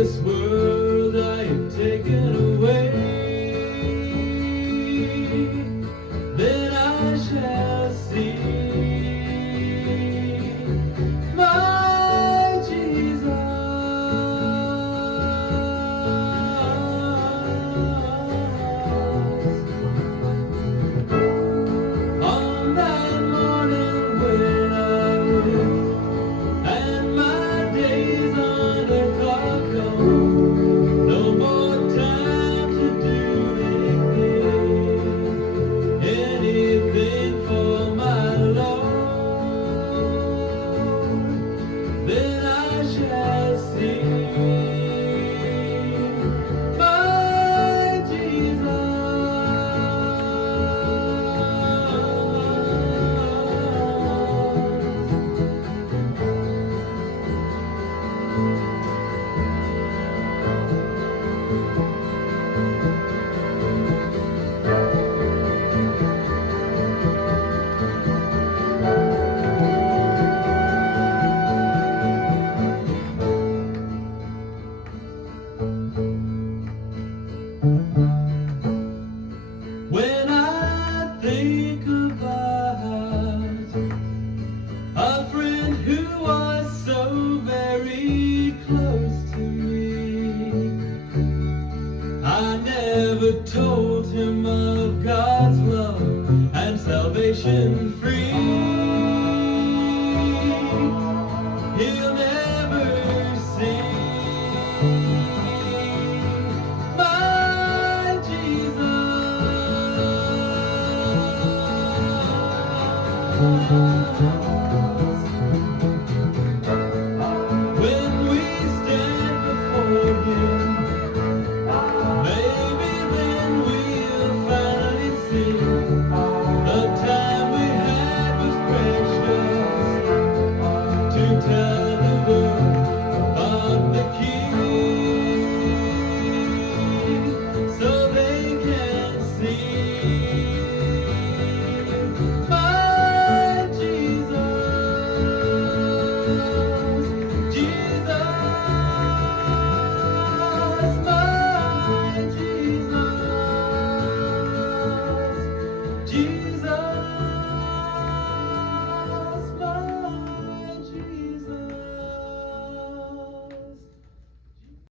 this world I am taken away, then I shall see my Jesus. On that morning when I wake and my days on earth are gone, no more time to do anything for my Lord, then I shall see my Jesus. When I think about a friend who was so very close to me, I never told him of God's love and salvation free. He'll never see my Jesus.